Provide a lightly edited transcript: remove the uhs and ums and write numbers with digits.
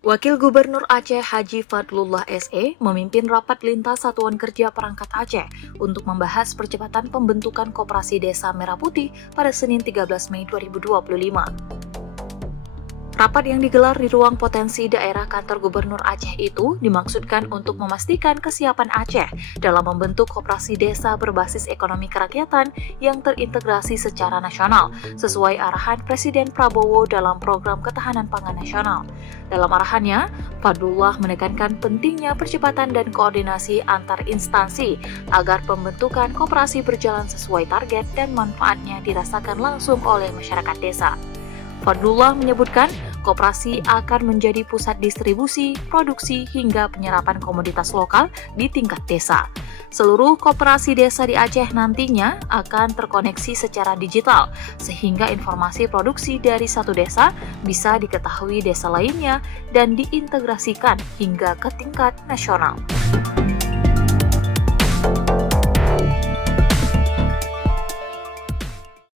Wakil Gubernur Aceh Haji Fadlullah SE memimpin rapat lintas Satuan Kerja Perangkat Aceh untuk membahas percepatan pembentukan Koperasi Desa Merah Putih pada Senin 13 Mei 2025. Rapat yang digelar di ruang potensi daerah kantor Gubernur Aceh itu dimaksudkan untuk memastikan kesiapan Aceh dalam membentuk koperasi desa berbasis ekonomi kerakyatan yang terintegrasi secara nasional, sesuai arahan Presiden Prabowo dalam program ketahanan pangan nasional. Dalam arahannya, Fadlullah menekankan pentingnya percepatan dan koordinasi antar instansi agar pembentukan koperasi berjalan sesuai target dan manfaatnya dirasakan langsung oleh masyarakat desa. Fadlullah menyebutkan koperasi akan menjadi pusat distribusi, produksi, hingga penyerapan komoditas lokal di tingkat desa. Seluruh koperasi desa di Aceh nantinya akan terkoneksi secara digital, sehingga informasi produksi dari satu desa bisa diketahui desa lainnya dan diintegrasikan hingga ke tingkat nasional.